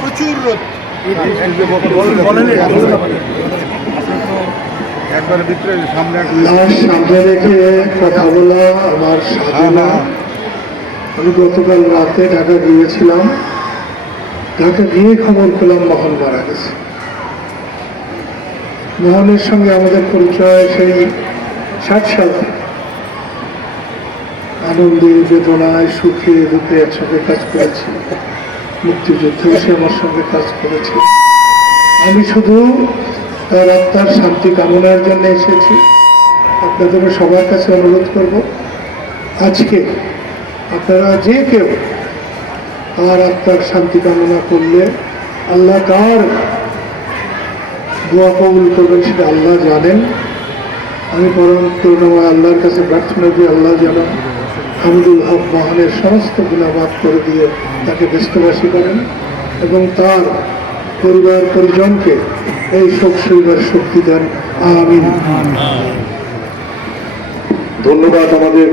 প্রচুর আমি গতকাল রাতে গিয়েছিলাম গিয়ে খবর পেলাম গেছে মোহনের সঙ্গে আমাদের পরিচয় সেই ষাট সাল। আনন্দে বেদনায় সুখে দুঃখে একসঙ্গে কাজ করেছি। মুক্তিযুদ্ধে সে আমার সঙ্গে কাজ করেছে। আমি শুধু তার আত্মার শান্তি কামনার জন্য এসেছি। আপনাদের সবার কাছে অনুরোধ করব, আজকে আপনারা যে কেউ তার আত্মার শান্তি কামনা করলে আল্লাহ কার দোয়া কবুল করবেন সেটা আল্লাহ জানেন। আমি পরম করুণাময় আল্লাহর কাছে প্রার্থনা করি, আল্লাহ যেন হামিদুল হক মহানের সমস্ত গুণাবাদ করে দিয়ে তাকে ব্যস্তবাসী করেন এবং তার পরিবার পরিজনকে এই শোক সৈবার শক্তি দেন। আমিন। ধন্যবাদ আমাদের